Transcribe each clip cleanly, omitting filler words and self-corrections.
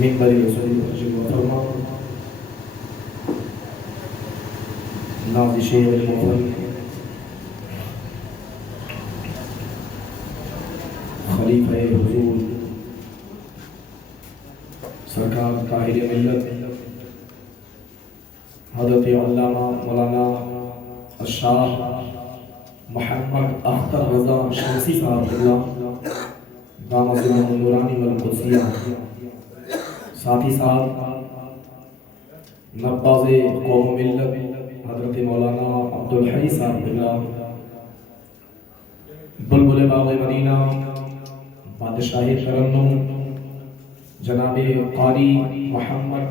منبر رسول تشریف فرما نازش علم خلیفہ حضور سرکار طاہر ملت حضرت علامہ مولانا الشاہ محمد اختر رضا شمسی صاحب اللہ دامت نورانی والقدسیہ، ساتھ ہی ساتھ نباز قوم ملت حضرت مولانا عبدالحی صاحب اللہ، بلبل باغ مدینہ، بادشاہ ترنم جناب قاری محمد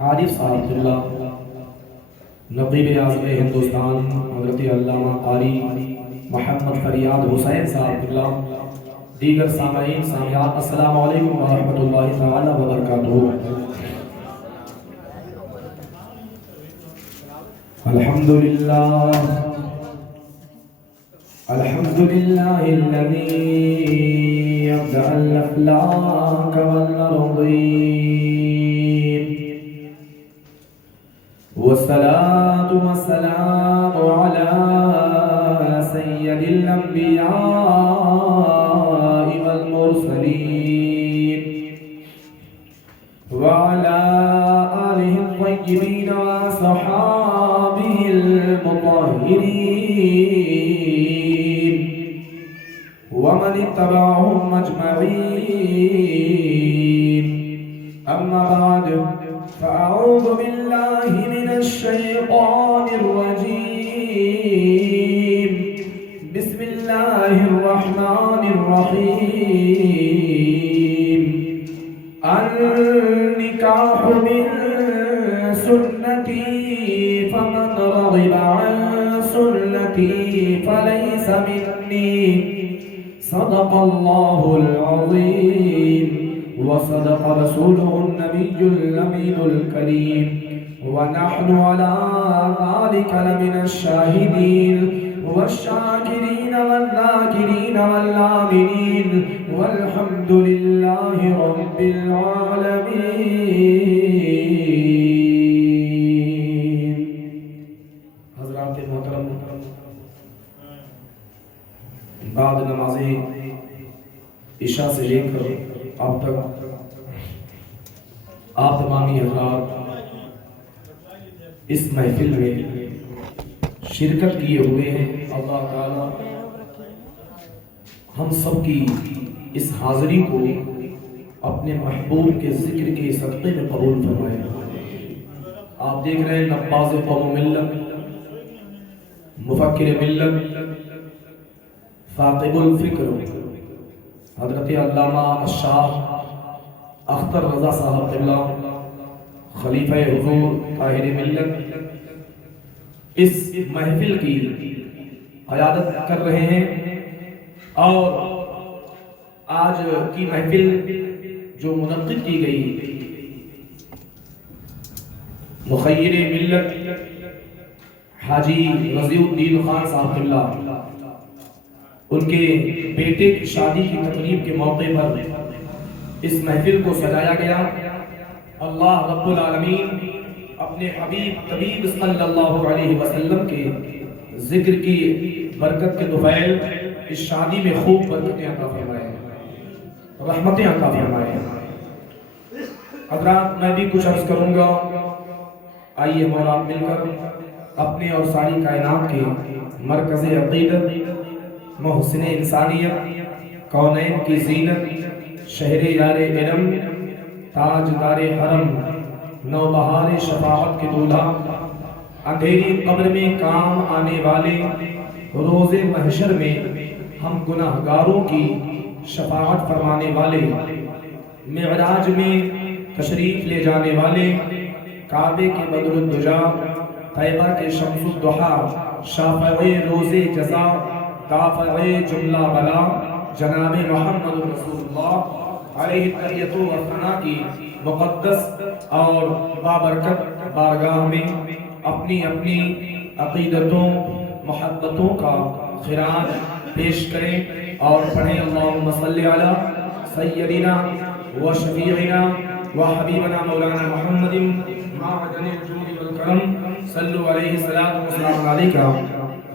عارف صاحب اللہ، نقیب اعظم ہندوستان حضرت علامہ قاری محمد فریاد حسین صاحب اللہ، دیگر سامعین سامعات، السلام علیکم ورحمۃ اللہ تعالی وبرکاتہ۔ الحمدللہ الحمدللہ الذی ابدع الافلاک والارضین، والصلاة والسلام علی سید الانبیاء والمرسلین وعلى آلہ الطیبین وصحابہ المطہرین ومن اتبعهم اجمعین، اما بعد فأعوذ باللہ من الشیطان الرجیم، بسم اللہ الرحمن الرحیم، النکاح من سنتی فمن رغب عن سنتی فلیس منی، صدق اللہ العظیم وصدق رسوله النبي الأمين الكريم، ونحن على ذلك لمن الشاهدين والشاكرين والذاكرين والآمنين، والحمد لله رب العالمين۔ حضرات محترم، بعد نماز عشاء سے لے کر اب تک آپ تمامی حضرات اس محفل میں شرکت کیے ہوئے ہیں، اللہ تعالی ہم سب کی اس حاضری کو اپنے محبوب کے ذکر کے صدقے میں قبول فرمائے۔ آپ دیکھ رہے ہیں نباز قوم ملت، مفکر ملت، ثاقب الفکر حضرت علامہ الشاہ اختر رضا صاحب اللہ، خلیفہ حضور طاہر ملت، اس محفل کی قیادت کر رہے ہیں، اور آج کی محفل جو منعقد کی گئی مخیر ملت حاجی رضی الدین خان صاحب اللہ، ان کے بیٹے کی شادی کی تقریب کے موقع پر اس محفل کو سجایا گیا۔ اللہ رب العالمین اپنے حبیب طبیب صلی اللہ علیہ وسلم کے ذکر کی برکت کے طفیل اس شادی میں خوب برکتیں عطا فرمائے، رحمتیں عطا فرمائے۔ حضرات میں بھی کچھ عرض کروں گا، آئیے مولا مل کر اپنے اور ساری کائنات کے مرکز عقیدت، محسن انسانیت، کونین کی زینت، شہر یار علم، تاج دار حرم، نوبہار شفاعت کے دولہا، اندھیری قبر میں کام آنے والے، روز محشر میں ہم گناہگاروں کی شفاعت فرمانے والے، معراج میں تشریف لے جانے والے، کعبے کے بدر الدجا، طیبہ کے شمس الضحا، شافع روز جزا، دافع جملہ بلا، جناب محمد رسول اللہ علیہ التحیۃ والثناء کی مقدس اور بابرکت بارگاہ میں اپنی اپنی عقیدتوں محبتوں کا خراج پیش کریں اور پڑھیں، اللہم صلی علی سیدنا و شفیعنا وحبيبنا مولانا محمد معدن الجود والكرم صلوا عليه الصلاة والسلام عليك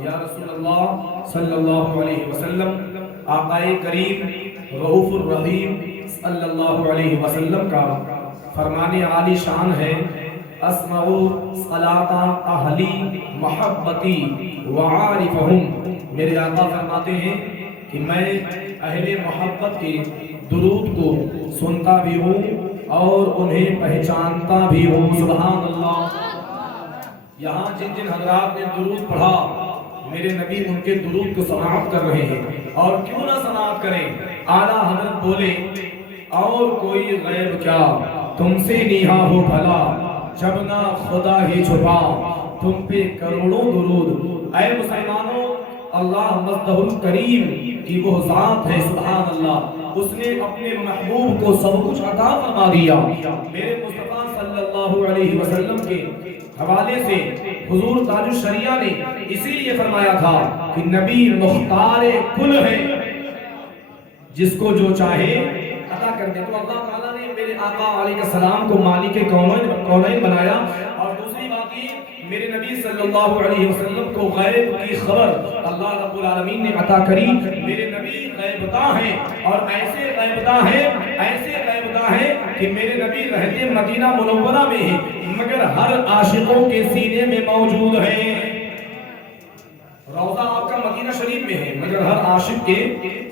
یا رسول اللہ صلی اللہ علیہ وسلم. آقائے کریم رؤوف الرحیم صلی اللہ علیہ وسلم کا فرمان عالی شان ہے اسمع صلاۃ اہلی محبتی وعارفہم. میرے آقا فرماتے ہیں کہ میں اہل محبت کے درود کو سنتا بھی ہوں اور انہیں پہچانتا بھی ہوں. سبحان اللہ. یہاں جن جن حضرات نے درود پڑھا میرے نبی ان کے درود کو سماعت کر رہے ہیں. اور کیوں نہ سماعت کریں؟ اعلیٰ حضرت بولے اور کوئی غیب کیا تم سے نیہا ہو بھلا جب نہ خدا ہی چھپا تم پہ کروڑوں درود. اے مسلمانوں اللہ مصدہ الکریم کی وہ ذات ہے. سبحان اللہ. اس نے اپنے محبوب کو سب کچھ عطا فرما دیا. میرے مصطفیٰ صلی اللہ علیہ وسلم کے حوالے سے حضور تاج الشریعہ نے اسی لیے فرمایا تھا کہ نبی مختار کل ہے جس کو جو چاہے عطا کر دے. تو اللہ تعالیٰ نے میرے آقا علیہ السلام کو مالک کونین بنایا. اور دوسری بات یہ میرے نبی صلی اللہ علیہ وسلم کو غیب کی خبر اللہ رب العالمین نے عطا کری. میرے نبی غیبداں ہیں اور ایسے غیبداں ہیں کہ میرے نبی رہتے مدینہ منورہ میں ہیں مگر ہر عاشقوں کے سینے میں موجود ہیں. روضہ آپ کا مدینہ شریف میں ہے مگر ہر عاشق کے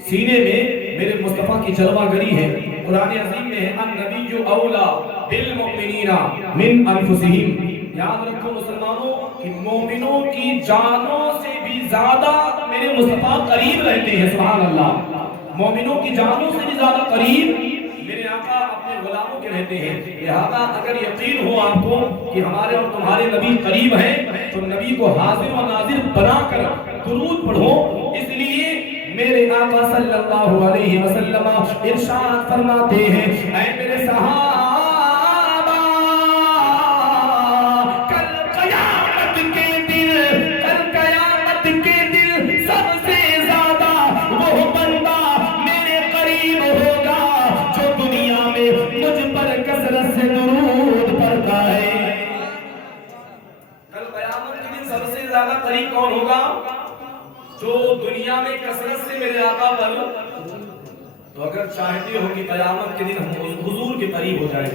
سینے میں میرے مصطفیٰ کی جلوہ گری ہے. قرآن عظیم میں ہے النبی اولا بالمؤمنین من انفسہم. یاد رکھو مسلمانوں کہ مومنوں کی جانوں سے بھی زیادہ میرے مصطفیٰ قریب رہتے ہیں. سبحان اللہ. مومنوں کی جانوں سے بھی زیادہ قریب میرے آقا اپنے غلاموں کے رہتے ہیں. لہذا اگر یقین ہو آپ کو کہ ہمارے اور تمہارے نبی قریب ہیں تو نبی کو حاضر و ناظر بنا کر درود پڑھو. اس لیے میرے آقا صلی اللہ علیہ وسلم ارشاد فرماتے ہیں اے میرے صحابہ کل قیامت کے دل سب سے زیادہ وہ بندہ میرے قریب ہوگا جو دنیا میں مجھ پر کثرت سے درود پڑھتا ہے. کل قیامت کے دن سب سے زیادہ قریب کون ہوگا؟ جو دنیا میں کثرت سے میرے آقا پر. تو اگر چاہتے ہو کہ قیامت کے دن ہم حضور کے قریب ہو جائیں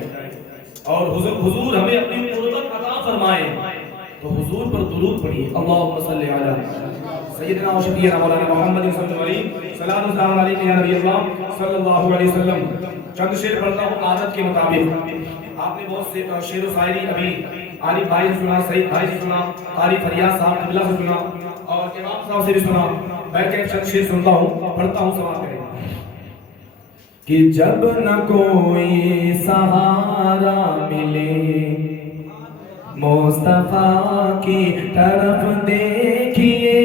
اور حضور ہمیں اپنی قربت عطا فرمائے تو حضور پر درود پڑھیے. اللہم صلی علی سیدنا و شفیعنا مولانا محمد صلی اللہ علیہ صلاۃ والسلام علیہ یا نبی اللہ صلی اللہ علیہ وسلم. چند شعر پڑھتا ہوں عادت کے مطابق. آپ نے بہت سے شعر و شاعری ابھی عارف بھائی سے سنا, سعید بھائی سے سنا, قاری فریاد صاحب قبلہ سے سنا اور امام صاحب سے بھی سنا. میں کہ چند شعر سنتا ہوں پڑھتا ہوں سماعت کریں. کہ جب نہ کوئی سہارا ملے مصطفیٰ کی طرف دیکھیے.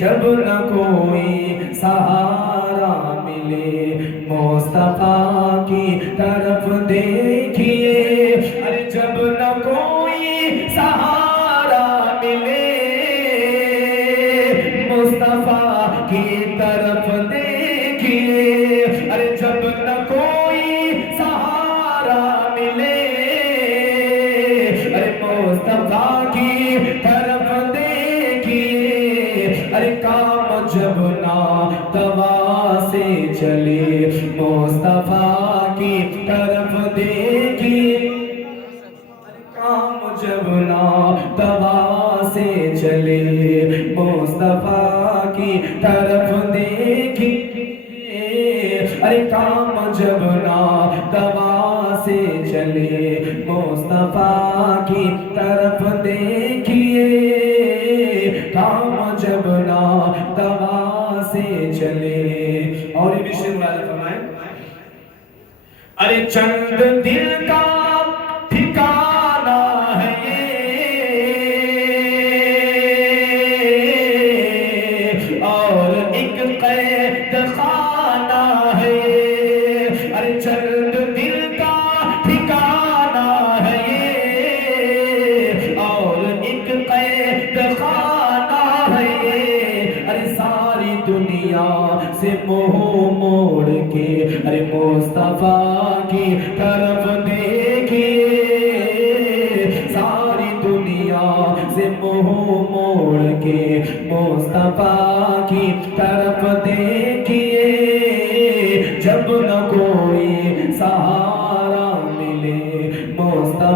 جب نہ کوئی سہارا ملے مصطفیٰ کی طرف دیکھیے. ارے جب نہ کوئی سہارا ملے مصطفیٰ کی طرف دیکھیے. ارے جب نہ کوئی سہارا ملے ارے مصطفیٰ کی طرف دیکھیے. ارے کام جب نہ دوا سے چلے مصطفیٰ کی طرف دیکھیے. کام جب نہ دوا سے چلے مصطفیٰ کی طرف دیکھیے. ارے کام جب نہ دوا سے چلے مصطفیٰ کی طرف دیکھیے. کام جب نہ دوا سے چلے. اور یہ بھی شعر ملازم فرمائیں. ارے چند دل کا ٹھکانہ ہے یہ اور ایک قید خانہ ہے. ارے چند دل کا ٹھکانہ ہے یہ اور ایک قید خانہ ہے یہ. ارے ساری دنیا سے منہ موڑ کے ارے مصطفیٰ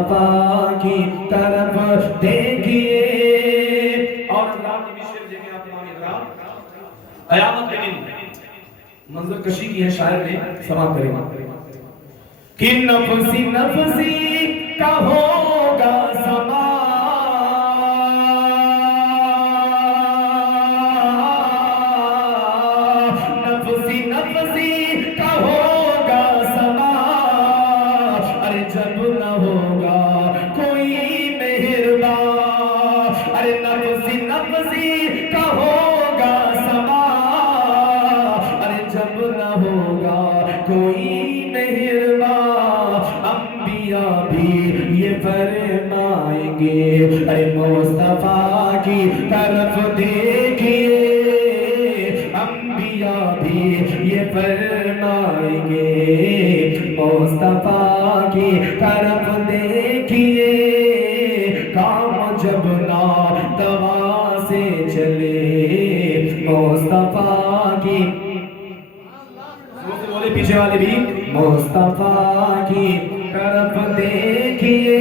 مصطفیٰ کی طرف دیکھیے. اور اللہ کی بھی شعر دیکھیں آپ تمام حضرات. قیامت کے دن منظر کشی کی ہے شاعر نے, سماعت کریں کہ نفسی نفسی کا ہوگا سما, نفسی نفسی کا ہوگا سما, ارے جب نہ ہوگا کوئی مہربان, ارے نفسی نفسی کا ہوگا سما, ارے جب نہ ہوگا کوئی مہربان, انبیاء بھی یہ فرمائیں گے ارے مصطفیٰ کی طرف دیکھیے, انبیاء بھی یہ فرمائیں گے مصطفیٰ کی طرف دیکھیے, کام جب ناتوا سے چلے مصطفیٰ کی, بولے پیچھے والے بھی, مصطفیٰ کی طرف دیکھیے,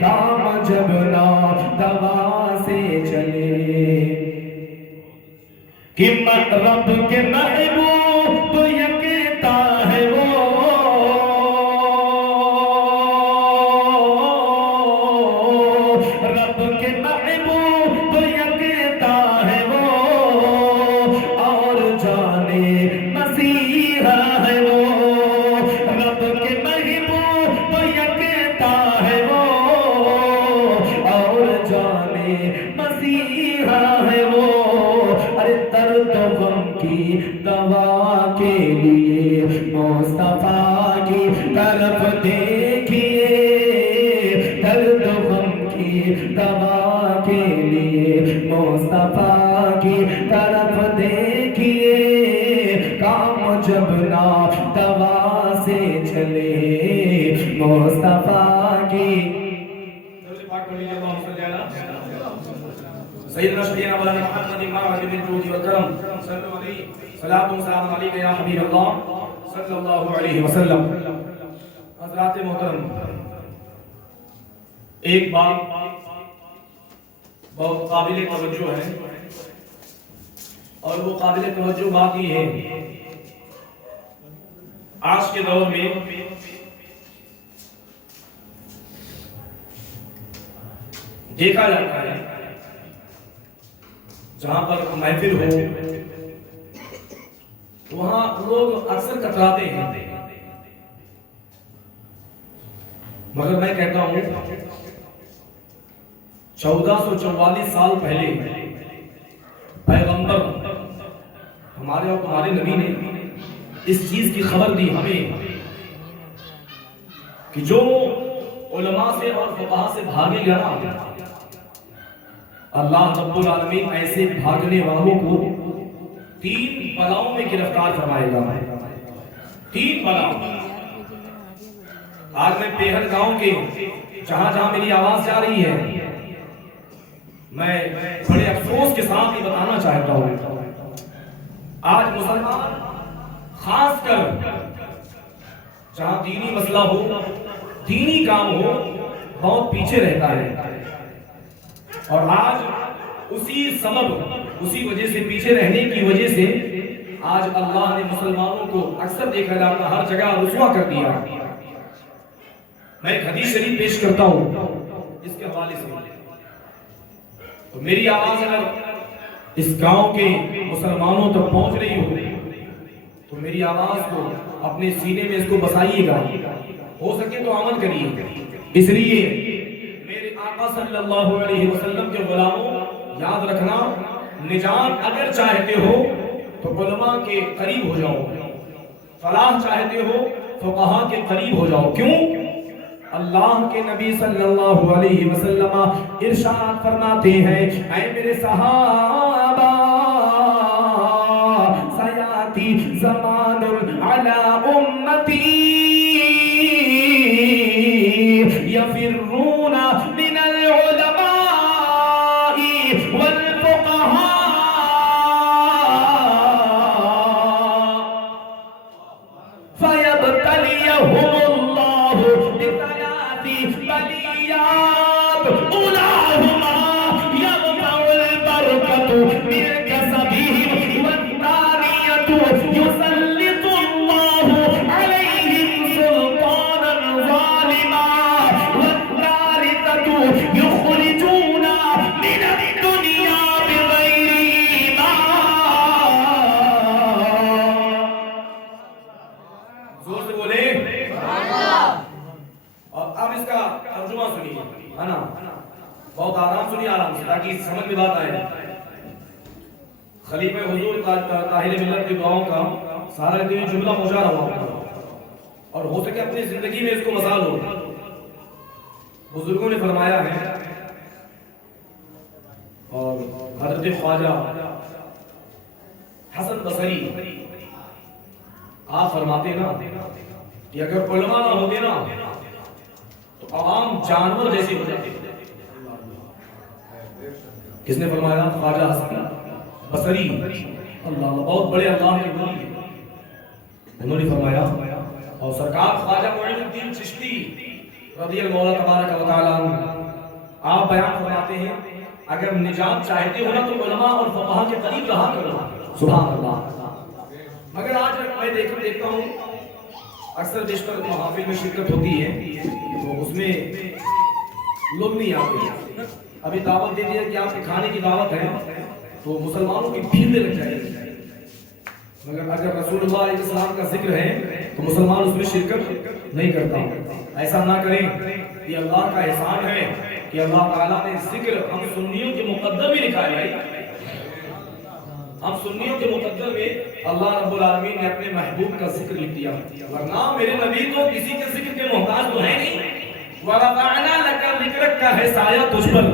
کام جب ناتوا سے چلے, کہ رب کے محبوب یکتا ہے وہ, رب کے محبوب یکتا ہے وہ, اور جانے مسیحا ہے وہ, رب کے محبوب یکتا ہے وہ, اور جانے مسیحا ہے وہ, ارے درد و غم کی دوا کے لیے مصطفیٰ کی طرف دیکھیے, درد و غم کی دوا کے لیے مصطفیٰ کی طرف دیکھیے, کام جب ناتوا سے چلے مصطفیٰ کی. سیدنا شفیعنا مولانا محمد المعرج بالجود والکرم صلو علیہ صلاۃ و سلام علیک یا حبیب اللہ صلی اللہ علیہ وسلم. حضرات محترم, ایک بات بہت قابل توجہ ہے, اور وہ قابل توجہ بات یہ ہے, آج کے دور میں دیکھا جاتا ہے جہاں پر محفل ہو وہاں لوگ اکثر کتراتے ہیں, مگر میں کہتا ہوں 1444 سال پہلے پیغمبر ہمارے اور تمہارے نبی نے اس چیز کی خبر دی ہمیں کہ جو علماء سے اور فقہاء سے بھاگے گا اللہ رب العالمین ایسے بھاگنے والوں کو 3 بلاؤں میں گرفتار فرمائے گا. 3 بلاؤں. آج میں پیہر گاؤں کے جہاں جہاں میری آواز جا رہی ہے, میں بڑے افسوس کے ساتھ یہ بتانا چاہتا ہوں, آج مسلمان خاص کر جہاں دینی مسئلہ ہو, دینی کام ہو, بہت پیچھے رہتا ہے. اور آج اسی سبب, اسی وجہ سے, پیچھے رہنے کی وجہ سے آج اللہ نے مسلمانوں کو اکثر دیکھا جاتا ہر جگہ رسوا کر دیا. میں ایک حدیث شریف پیش کرتا ہوں اس کے حوالے سے. تو میری آواز اگر اس گاؤں کے مسلمانوں تک پہنچ رہی ہو تو میری آواز کو اپنے سینے میں اس کو بسائیے گا, ہو سکے تو عمل کریے. اس لیے میرے آقا صلی اللہ علیہ وسلم کے غلاموں, یاد رکھنا, نجات اگر چاہتے ہو تو علماء کے قریب ہو جاؤ, فلاح چاہتے ہو فقہاء کے قریب ہو جاؤ. کیوں؟ اللہ کے نبی صلی اللہ علیہ وسلم ارشاد فرماتے ہیں, اے میرے صحابہ, سیاتی زمان علی امتی یفرون من العلماء والفقہاء فیبتلیہم اللہ بثلاث البلیات اولاہما یغفع البرکت من کسبہم والثانیۃ یسلط اللہ علیہم سلطانا ظالما والثالثۃ یخرجون من الدنیا بغیر ایمان. زور سے بولے. اور اب اس کا ترجمہ سنیے ہے نا, بہت آرام سنیے, آرام سے, تاکہ سمجھ میں بات آئے. خلیفہ حضور طاہر ملت کی دعاؤں کا سارا دن جملہ پہنچا رہا ہوں آپ کو, اور ہو سکے اپنی زندگی میں اس کو مثال ہو. بزرگوں نے فرمایا ہے, اور حضرت خواجہ حسن بصری آپ فرماتے نا کہ اگر علماء نہ ہوتے نا تو عوام جانور جیسے ہو جاتے. کس نے فرمایا؟ خواجہ حسن بصری, اللہ بہت بڑے اللہ کے ولی, انہوں نے فرمایا. اور سرکار خواجہ معین الدین چشتی رضی اللہ تبارک و تعالی عنہ آپ بیان فرماتے ہیں, اگر نجات چاہتے ہو نا تو علماء اور فقہا کے قریب رہا کرو. سبحان اللہ. مگر آج میں دیکھتا ہوں اکثر بیشتر محافل میں شرکت ہوتی ہے تو اس میں لوگ نہیں آتے. ابھی دعوت دے دیا کہ آپ کے کھانے کی دعوت ہے تو مسلمانوں کی بھیڑ لگ جائے گی, مگر اگر رسول اللہ علیہ السلام کا ذکر ہے تو مسلمان اس میں شرکت نہیں کرتا. ایسا نہ کریں, یہ اللہ کا احسان ہے کہ اللہ تعالیٰ نے ذکر ہم سنیوں کے مقدر میں لکھا ہے. ہم سنیوں کے مقدر میں اللہ رب العالمین نے اپنے محبوب کا ذکر لکھ دیا, ورنہ میرے نبی تو کسی کے ذکر کے محتاج تو ہے نہیں. وَرَفَعْنَا لَكَ ذِكْرَكَ کا ہے سایہ تجھ پر.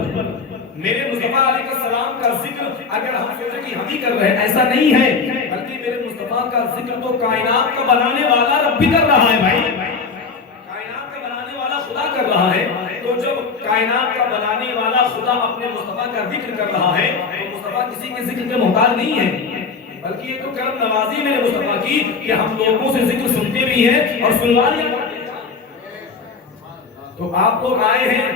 میرے مصطفیٰ علیہ السلام کا ذکر اگر ہم سوچیں کہ ہم ہی کر رہے ہیں, ایسا نہیں ہے, بلکہ میرے مصطفیٰ کا ذکر تو کائنات کا بنانے والا رب بھی کر رہا ہے. بھائی کائنات کا بنانے والا خدا کر رہا ہے, تو جب کائنات کا بنانے والا خدا اپنے مصطفیٰ کا ذکر کر رہا ہے تو مصطفیٰ کسی کے ذکر کے محتاج نہیں ہے, بلکہ یہ تو کرم نوازی میرے مصطفیٰ کی کہ ہم لوگوں سے ذکر سنتے بھی ہیں اور سنوا لیا. تو آپ لوگ آئے ہیں,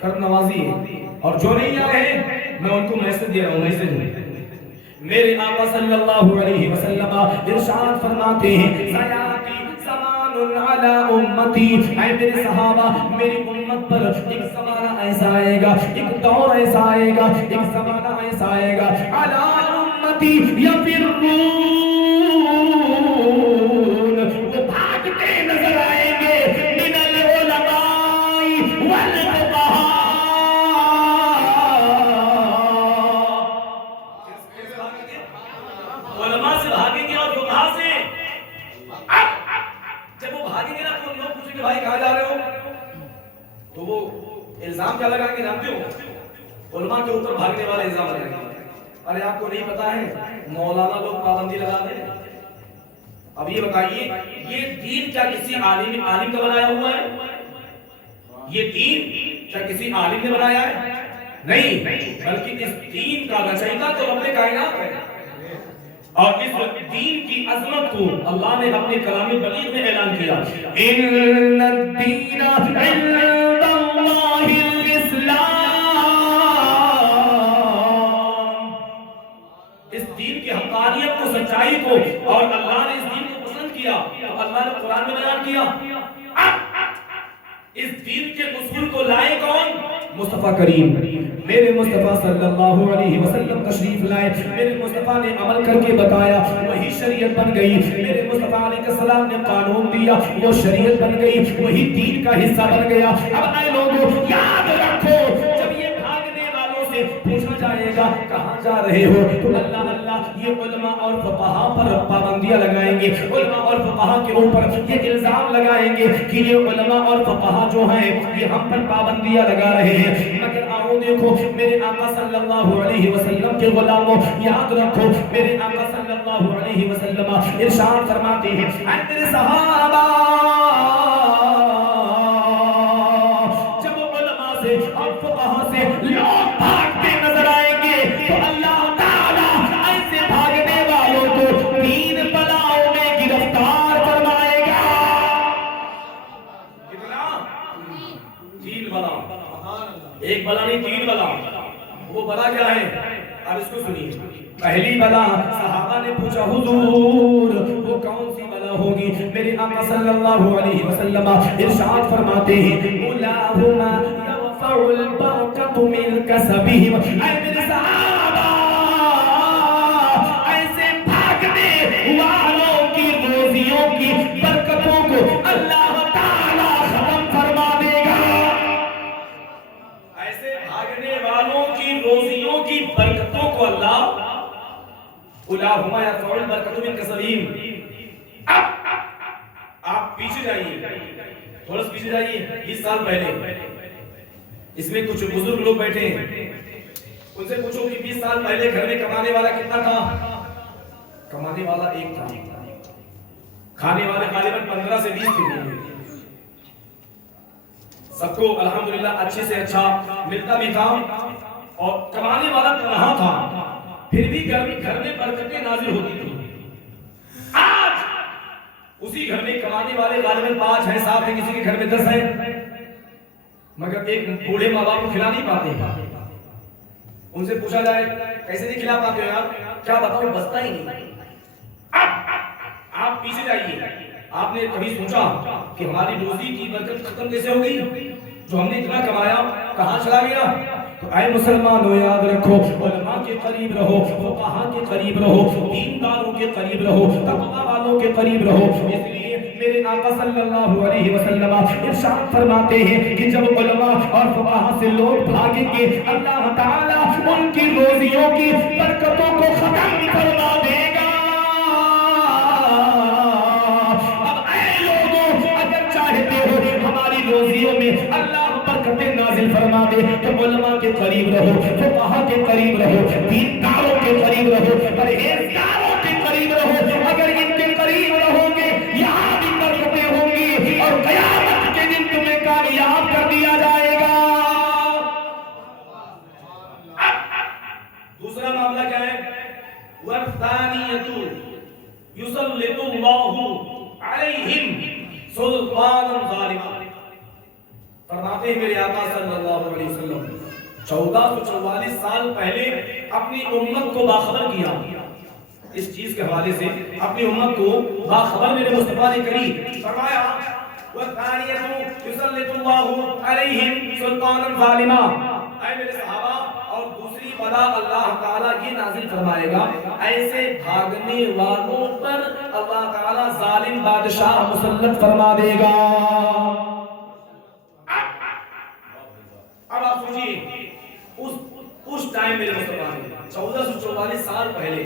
کرم نوازی ہے, اور جو نہیں آئے ہیں میں ان کو میسج دے رہا ہوں. میسج میرے آقا صلی اللہ علیہ وسلم ارشاد فرماتے ہیں, سیاتی زمان علی امتی, اے میرے صحابہ میری امت پر ایک زمانہ ایسا آئے گا, ایک دور ایسا آئے گا, ایک زمانہ ایسا آئے گا, علی امتی یفرون, وہ بھاگتے نظر آئیں گے من العلماء والفقہاء. علماء سے بھاگیں گے اور فقہاء سے. جب وہ بھاگیں گے نا تو لوگ پوچھیں گے بھائی کہاں جا رہے ہو, تو وہ الزام کیا لگائیں گے جانتے ہو؟ علماء کے اوپر بھاگنے والا الزام لگائیں گے. ارے آپ کو نہیں پتا ہے مولانا لوگ پابندی لگا دیں. اب یہ بتائیے یہ دین کیا کسی عالم کا بنایا ہوا ہے؟ یہ دین کیا کسی عالم نے بنایا ہے؟ نہیں, بلکہ اس دین کا رچائیتا تو رب کائنات ہے. اور اس دین کی عظمت کو اللہ نے اپنے کلام بلیغ میں اعلان کیا, ان الدین عند اللہ الاسلام. اس دین کی حقانیت کو, سچائی کو, اور اللہ نے اس دین کو پسند کیا تو اللہ نے قرآن میں بیان کیا. اس دین کے اصول کو لائے کون؟ مصطفیٰ کریم. میرے مصطفیٰ صلی اللہ علیہ وسلم تشریف لائے, میرے مصطفیٰ نے عمل کر کے بتایا, وہی شریعت بن گئی. میرے مصطفیٰ علیہ السلام نے قانون دیا, وہ شریعت بن گئی, وہی دین کا حصہ بن گیا. اب اے لوگوں یاد رکھو, جب یہ بھاگنے والوں سے پوچھا جائے گا کہاں جا رہے ہو تو اللہ اللہ یہ علماء اور فقہا پر پابندیاں لگائیں گے, علماء اور فقہا کے اوپر یہ الزام لگائیں گے کہ یہ علماء اور فقہا جو ہیں یہ ہم پر پابندیاں لگا رہے ہیں. مگر آؤ دیکھو میرے آقا صلی اللہ علیہ وسلم کے غلاموں, یاد رکھو میرے آقا صلی اللہ علیہ وسلم ارشاد فرماتے ہیں, اے میرے صحابہ جب علماء سے اور فقہا سے لوگ بھاگتے نظر آئیں گے تو اللہ تعالیٰ ایسے بھاگنے والوں کو 3 بلاؤں میں گرفتار فرمائے گا. کتنا؟ 3 ایک بلا نہیں، 3 بلا. وہ بلا کیا ہے؟ اب اس کو سنیے. پہلی بلا صحابہ نے پوچھا حضور وہ کون سی بلا ہوگی؟ میرے آقا صلی اللہ علیہ وسلم ارشاد فرماتے ہیں اولاہما یرفع البرکۃ من کسبہم. اے میرے صحابہ، ایسے بھاگنے والوں کی روزیوں کی برکتوں کو اللہ تعالی ختم فرما دے گا. ایسے بھاگنے والوں کی روزیوں کی برکتوں کو اللہ اولاہما یرفع البرکۃ من کسبہم. آپ پیچھے جائیے، تھوڑا سا پیچھے جائیے 20 سال پہلے. اس میں کچھ بزرگ لوگ بیٹھے ہیں، ان سے پوچھو کہ 20 سال پہلے گھر میں کمانے والا کتنا تھا؟ کمانے والا ایک تھا، کھانے والے غالباً 15 سے 20 تھے. سب کو الحمدللہ اچھے سے اچھا ملتا بھی تھا اور کمانے والا تنہا تھا، پھر بھی گھر میں برکتیں نازل ہوتی تھی. آج اسی گھر میں کمانے والے غالباً 5 ہیں، 7 ہیں، کسی کے گھر میں 10 ہیں، مگر ایک بوڑھے ماں باپ کو کھلا نہیں پاتے. ان سے پوچھا جائے کیسے نہیں کھلا پاتے ہو یار؟ کیا بتاؤ، بستا ہی نہیں. آپ پیچھے جائیے. آپ نے کبھی سوچا کہ ہماری روزی کی برکت ختم کیسے ہو گئی؟ جو ہم نے اتنا کمایا کہاں چلا گیا؟ تو اے مسلمانوں یاد رکھو، علماء کے قریب رہو، فقہاء کے قریب رہو، دینداروں کے قریب رہو، تقویٰ والوں کے قریب رہو. اس لیے میرے آقا صلی اللہ علیہ وسلم ارشاد فرماتے ہیں کہ جب علماء اور فقہاء سے لوگ بھاگیں گے اللہ تعالیٰ ان کی روزیوں کی برکتوں کو ختم فرما دے گا. روزیوں میں اللہ برکتیں نازل فرما دے تو علماء کے قریب رہو، فقہاء کے قریب رہو، دینداروں کے قریب رہو، پرہیزگاروں کے قریب رہو. اگر ان کے قریب رہو گے یہاں بھی برکتیں ہوں گی اور قیامت کے دن تمہیں کامیاب کر دیا جائے گا. دوسرا معاملہ کیا ہے؟ وَالثَّانِيَةُ يُسَلِّطُ اللَّهُ عَلَيْهِمْ سُلْطَانًا ظَالِمًا. فرماتے ہیں میرے آقا صلی اللہ علیہ وسلم 1444 سال پہلے اپنی امت کو باخبر کیا اس چیز کے حوالے سے. اپنی امت کو باخبر میرے مصطفیٰ نے کری. فرمایا وَالثَّانِيَةُ يُسَلِّطُ اللَّهُ عَلَيْهِمْ سُلْطَانًا ظَالِمًا. اے میرے صحابہ، اور دوسری بلا اللہ تعالیٰ یہ نازل فرمائے گا ایسے بھاگنے والوں پر اللہ تعالیٰ ظالم بادشاہ مسلط فرما دے گا. اب آپ سوچئے اس ٹائم میرے مصطفیٰ نے 1444 سال پہلے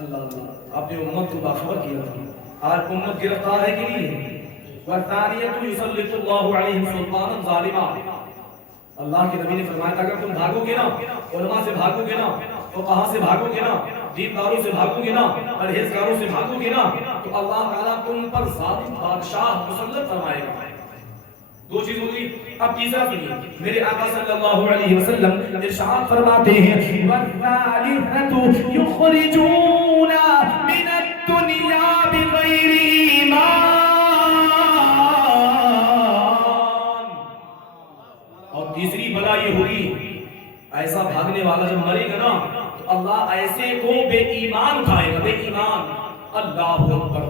اللہ اپنے امت کو باخبر کیا تھا. آج امت گرفتار ہے کہ نہیں ہے؟ وَالثَّانِيَةُ يُسَلِّطُ اللَّهُ عَلَيْهِمْ سُلْطَانًا ظَالِمًا. اللہ کے نبی نے فرمایا تھا اگر تم بھاگو گے نا، علماء سے بھاگو گے نا، فقہاء سے بھاگو گے نا، دینداروں سے بھاگو گے نا، پرہیزگاروں سے بھاگو گے نا، تو اللہ تعالیٰ تم پر ظالم بادشاہ مسلط فرمائے گا. 2 چیز ہوگی. اب تیسرا سنیے، میرے آقا صلی اللہ علیہ وسلم ارشاد فرماتے ہیں وَالثَّالِثَةُ يُخْرِجُونَ مِنَ الدُّنْيَا بِغَيْرِ ایمان. اور تیسری بلا یہ ہوگی ایسا بھاگنے والا جب مرے گا نا تو اللہ ایسے کو بے ایمان کھائے گا. بے ایمان. اللہ اکبر.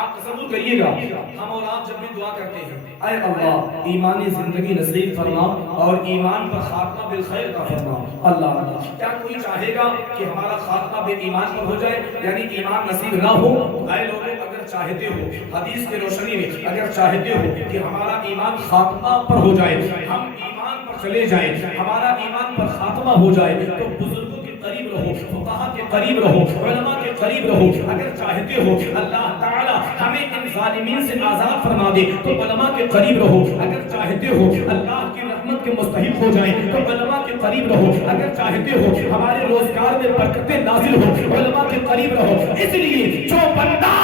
آپ تصور کریے گا، ہم اور آپ جب بھی دعا کرتے ہیں اے اللہ ایمانی زندگی نصیب فرما اور ایمان پر خاتمہ بالخیر کا فرما. اللہ کیا کوئی چاہے گا کہ ہمارا خاتمہ بے ایمان پر ہو جائے، یعنی ایمان نصیب نہ ہو؟ اے لوگوں، اگر چاہتے ہو حدیث کے روشنی میں اگر چاہتے ہو کہ ہمارا ایمان خاتمہ پر ہو جائے، ہم ایمان پر چلے جائیں، ہمارا ایمان پر خاتمہ ہو جائے، تو بزرگوں کے قریب رہو، فقہاء کے قریب رہو، علماء کے قریب رہو. اگر چاہتے ہو اللہ تعالی ہمیں ان ظالمین سے آزاد فرما دے تو علماء کے قریب رہو. اگر چاہتے ہو اللہ کی رحمت کے مستحق ہو جائیں تو علماء کے قریب رہو. اگر چاہتے ہو ہمارے روزگار میں برکتیں نازل ہو علماء کے قریب رہو. اس لیے جو بندہ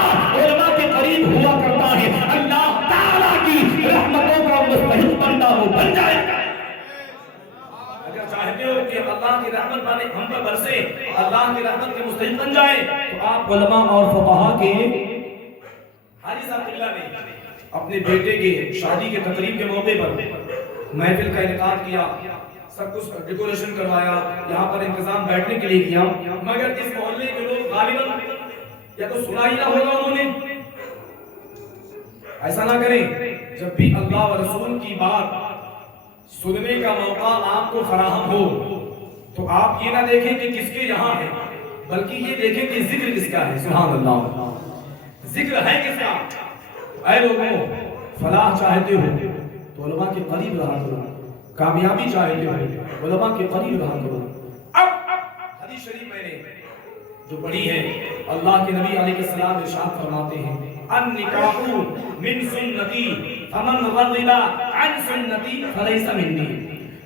علماء کے قریب ہوا کرتا ہے اللہ تعالی کی رحمتوں کا مستحق بندہ وہ بن جائے. چاہتے ہو کہ اللہ کی رحمت بنے ہم پر برسے، اللہ کی رحمت کے مستحق بن جائے، تو آپ علماء اور فقہاء کے حاجی صاحب قبلہ نے اپنے بیٹے کے شادی کے تقریب کے موقع پر محفل کا انعقاد کیا، سب کچھ ڈیکوریشن کروایا، یہاں پر انتظام بیٹھنے کے لیے کیا، مگر اس محلے کے لوگ غالباً یا تو سنا ہی نہ ہوگا انہوں نے۔ ایسا نہ کریں، جب بھی اللہ و رسول کی بات سننے کا موقع آپ کو فراہم ہو تو آپ یہ نہ دیکھیں کہ کس کے یہاں ہے، بلکہ یہ دیکھیں کہ ذکر کس کا ہے۔ سبحان اللہ، ذکر ہے کس کا؟ اے لوگوں، فلاح چاہتے ہو تو علماء کے قریب رہا کرو، کامیابی چاہتے ہو علماء کے قریب رہا کرو۔ اب حدیث شریف میں نے جو پڑھی ہے، اللہ کے نبی علیہ السلام ارشاد فرماتے ہیں النکاح من سنتی فمن رغب عن سنتی فلیس منی۔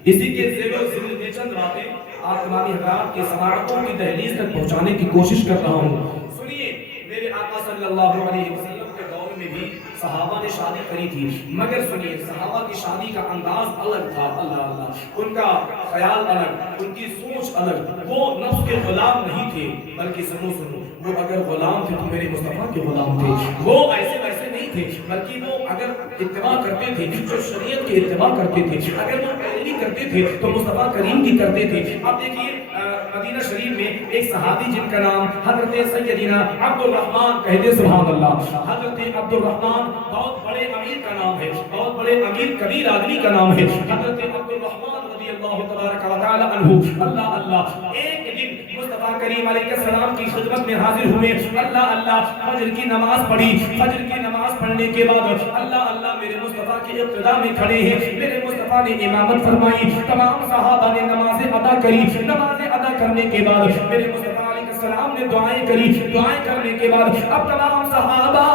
اسی کے زیر و زبر میں چند باتیں آپ تمامی حضرات کے سماعتوں کی دہلیز تک پہنچانے کی کوشش کر رہا ہوں۔ سنیے، میرے آقا صلی اللہ علیہ وسلم کے دور میں بھی صحابہ نے شادی کری تھی، مگر سنیے صحابہ کی شادی کا انداز الگ تھا۔ اللہ اللہ، ان کا خیال الگ، ان کی سوچ الگ، وہ نفس کے غلام نہیں تھے، بلکہ سنو وہ اگر غلام تھے تو میرے مصطفیٰ کے غلام تھے، وہ ایسے ویسے نہیں تھے، بلکہ وہ اگر اتباع کرتے تھے جو شریعت کی اتباع کرتے تھے، اگر وہ پیروی کرتے تھے تو مصطفیٰ کریم کی کرتے تھے۔ اب دیکھیے مدینہ شریف میں ایک صحابی جن کا نام حضرت سیدنا عبد الرحمن، کہتے سبحان اللہ، حضرت عبد الرحمن بہت بڑے امیر کا نام ہے، بہت بڑے امیر کبیر آدمی کا نام ہے، حضرت عبد الرحمن رضی اللہ تبارک و تعالی عنہ۔ اللہ اللہ، ایک دن مصطفیٰ کریم علیہ السلام کی خدمت میں حاضر ہوئے، اللہ اللہ، فجر کی نماز پڑھی، فجر کی نماز پڑھنے کے بعد اللہ اللہ میرے مصطفیٰ کی ابتدا میں کھڑے ہیں، میرے مصطفیٰ نے امامت فرمائی، تمام صحابہ نے نمازیں ادا کری، نمازیں ادا کرنے کے بعد میرے مصطفیٰ علیہ السلام نے دعائیں کری، دعائیں کرنے کے بعد اب تمام صحابہ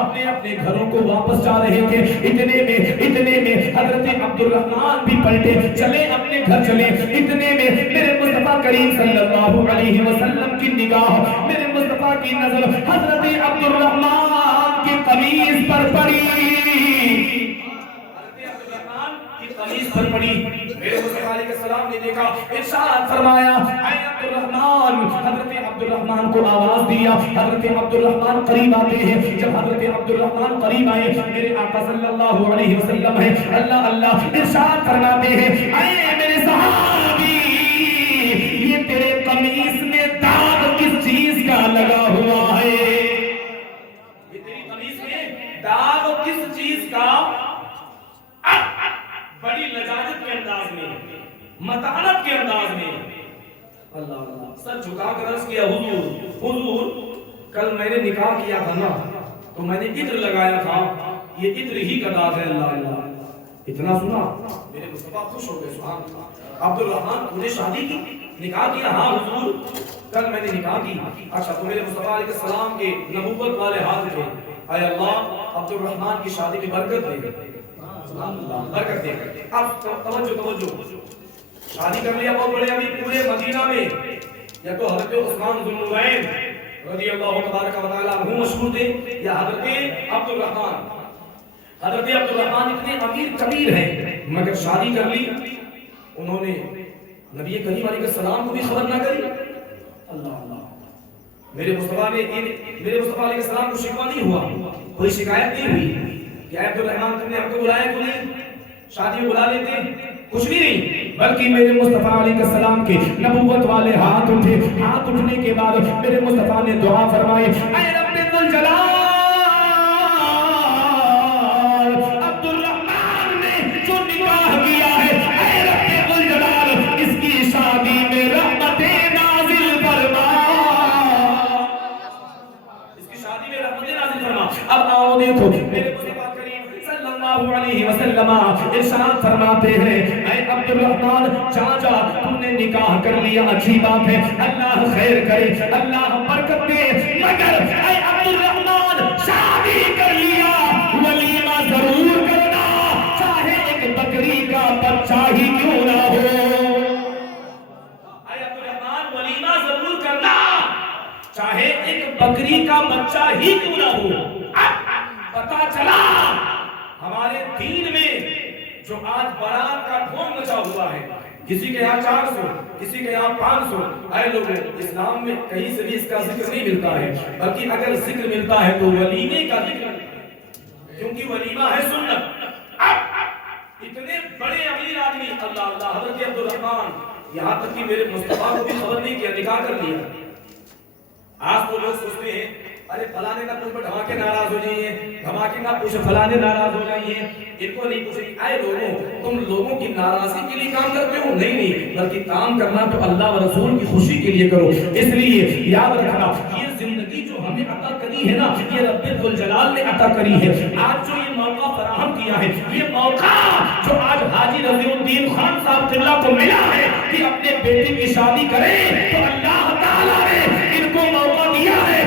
اپنے اپنے گھروں کو واپس جا رہے تھے۔ اتنے میں حضرت عبد الرحمن بھی پلٹے، چلے اپنے گھر چلے۔ اتنے میں میرے مصطفیٰ کریم صلی اللہ علیہ وسلم کی نگاہ، میرے مصطفیٰ کی نظر حضرت عبد الرحمن کی قمیض پر پڑی، قمیض پر پڑی۔ میرے مصطفیٰ علیہ السلام نے دیکھا، ارشاد فرمایا اے عبد الرحمن۔ حضرت عبد الرحمن کو آواز دیا، حضرت عبد الرحمن قریب آتے ہیں۔ جب حضرت عبد الرحمن قریب آئے، میرے آقا صلی اللہ علیہ وسلم ہے، اللہ اللہ، ارشاد فرماتے ہیں اے میرے صحابی، یہ تیرے قمیض میں داغ کس چیز کا لگا ہوا ہے؟ یہ تیری قمیض میں داغ کس چیز کا؟ بڑی لجاجت کے انداز میں، متانت کے انداز میں، اللہ اللہ، سر جھکا کر عرض کیا حضور کل میں نے نکاح کیا تھا نا، تو میں نے عطر لگایا تھا، یہ عطر ہی کا داغ ہے۔ اللہ اللہ، اتنا سنا میرے مصطفیٰ خوش ہو گئے، سبحان اللہ۔ عبد الرحمن تو نے شادی کی، نکاح کیا؟ ہاں حضور کل میں نے نکاح کی۔ اچھا، تو میرے مصطفیٰ علیہ السلام کے نبوت والے ہاتھ تھے، اے اللہ عبد الرحمن کی شادی میں برکت دے، برکت دے۔ اب توجہ، شادی کر لیا بہت بڑے ابھی پورے مدینہ میں، یا تو حضرت عثمان ذو النورین رضی اللہ تبارک و تعالی عنہ مشہور تھے، یا حضرت عبد الرحمن۔ حضرت عبد الرحمن اتنے امیر کبیر ہیں، مگر شادی کر لی انہوں نے، نبی کریم علیہ السلام کو بھی خبر نہ کری۔ اللہ اللہ، میرے مصطفیٰ علیہ السلام کو شکوہ نہیں ہوا، کوئی شکایت نہیں ہوئی کہ عبد الرحمن تم نے ہم کو بلایا کیوں نہیں، شادی میں بلا لیتے، کچھ بھی نہیں، بلکہ میرے مصطفیٰ علیہ السلام کے نبوت والے ہاتھ اٹھے۔ ہاتھ اٹھنے کے بعد میرے مصطفیٰ نے دعا فرمائی، اے رب ذوالجلال، عبد الرحمن نے جو نکاح کیا ہے، اے رب ذوالجلال اس کی شادی میں رحمتیں نازل فرما، اس کی شادی میں رحمتیں نازل فرما۔ اب آؤ دیکھو، میرے مصطفیٰ علیہ وسلم ارشاد فرماتے ہیں اے عبد الرحمن، چاچا تم نے نکاح کر لیا، اچھی بات ہے، اللہ خیر کرے، اللہ برکت دے، مگر اے عبد الرحمن شادی کر لیا، ولیمہ ضرور کرنا، چاہے ایک بکری کا بچہ ہی کیوں نہ ہو۔ اے عبد الرحمن ولیمہ ضرور کرنا، چاہے ایک بکری کا بچہ ہی کیوں نہ ہو۔ پتا چلا ہمارے دین میں جو آج بارات کا ڈھول مچا ہوا ہے، کسی کے یہاں 400، کسی کے یہاں 500، اے لوگوں اسلام میں کہیں سے بھی اس کا ذکر نہیں ملتا ہے، بلکہ اگر ذکر ملتا ہے تو ولیمے کا ذکر، کیونکہ ولیمہ ہے سنت۔ اب اتنے بڑے امیر آدمی اللہ اللہ حضرت عبدالرحمان یہاں تک کہ میرے مصطفیٰ کو بھی خبر نہیں کیا نکاح کر لیا. آج تو لوگ سوچتے ہیں ارے فلانے نہ پوچھ دھماکے ناراض ہو جائیے, دھماکے نہ پوچھ فلانے ناراض ہو جائیے, ان کو نہیں پوچھیں. اے لوگوں, تم لوگوں کی ناراضی کے لیے کام کرتے ہو؟ نہیں, بلکہ کام کرنا تو اللہ و رسول کی خوشی کے لیے کرو. اس لیے یاد رکھنا, یہ زندگی جو ہمیں عطا کری ہے نا, یہ رب ذوالجلال نے عطا کری ہے. آج جو یہ موقع فراہم کیا ہے, یہ موقع جو آج حاجی رضی الدین خان صاحب قبلہ کو ملا ہے کہ اپنے بیٹے کی شادی کریں, تو اللہ تعالیٰ نے ان کو موقع دیا ہے.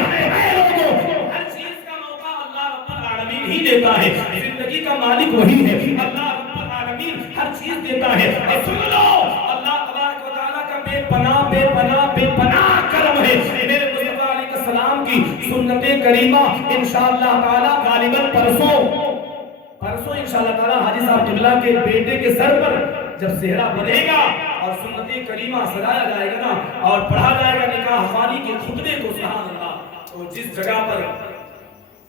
ہی دیتا ہے, زندگی کا مالک وہی ہے, اللہ رب العالمین ہر چیز دیتا ہے. اور سن لو, اللہ تبارک و تعالیٰ کا بے پناہ بے پناہ بے پناہ کرم ہے. میرے مصطفیٰ علیہ السلام کی سنت کریمہ انشاءاللہ تعالیٰ غالباً پرسوں انشاءاللہ تعالیٰ حاجی صاحب قبلہ کے بیٹے کے سر پر جب صحرا بنے گا اور سنت کریمہ سجایا جائے گا نا, اور پڑھا جائے گا نکاح خوانی کے خطبے کو, سبحان اللہ, تو جس جگہ پر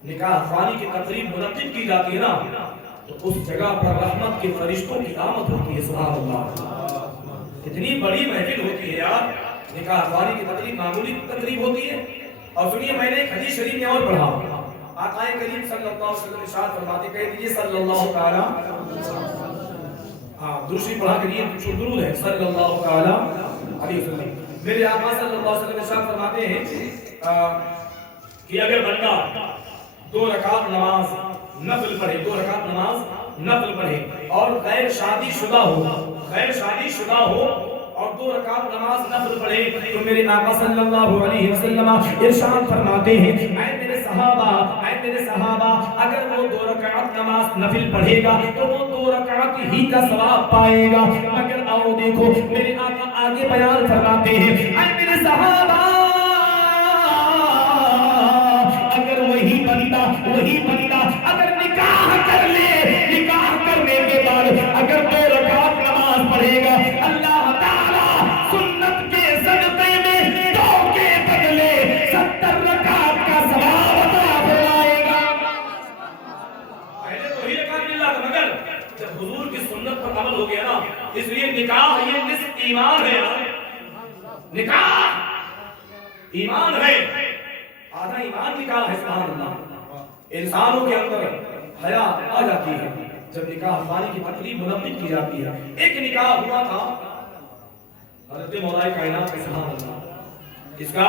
نکاح خوانی کی تقریب منعقد کی جاتی ہے نا, تو اس جگہ پر رحمت کے فرشتوں کی آمد ہوتی ہے. سبحان اللہ, اتنی بڑی محفل ہوتی ہے یار. نکاح خوانی کی تقریب معمولی تقریب ہوتی ہے. اور سنیے, میں نے ایک حدیث شریف میں اور پڑھا, آقا کریم صلی اللہ علیہ وسلم ارشاد فرماتے, کہہ دیجئے صلی اللہ تعالی, دوسری پڑھا کریے, درود ہے صلی اللہ تعالی علیہ وسلم. میرے آقا صلی اللہ علیہ وسلم ارشاد فرماتے ہیں کہ اگر بندہ 2 رکعت نماز نفل پڑھے, 2 رکعت نماز نفل پڑھے, اور غیر شادی شدہ ہو اور 2 رکعت نماز نفل پڑھے, تو میرے آقا صلی اللہ علیہ وسلم ارشاد فرماتے ہیں, اے میرے صحابہ, اگر وہ 2 رکعت نماز نفل پڑھے گا تو وہ 2 رکعت ہی کا ثواب پائے گا. مگر آؤ دیکھو, میرے آقا آگے بیان فرماتے ہیں, اے میرے صحابہ, وہی بندہ اگر نکاح کر لے, نکاح کرنے کے بعد اگر 2 رکعت نماز پڑھے گا, اللہ تعالیٰ سنت کے صدقے میں 2 کے بدلے 70 رکعت کا ثواب عطا فرمائے گا. پہلے تو ہی رکعت مل رہا تھا, مگر جب حضور کی سنت پر عمل ہو گیا نا, اس لیے نکاح یہ نصف ایمان ہے. نکاح ایمان ہے, آدھا ایمان نکاح ہے. سبحان اللہ, انسانوں کے اندر حیا آ جاتی ہے جب نکاح خوانی کی تقریب منعقد کی جاتی ہے. ایک نکاح ہوا تھا حضرت مولا کائنات کے, سبحان اللہ, اس کا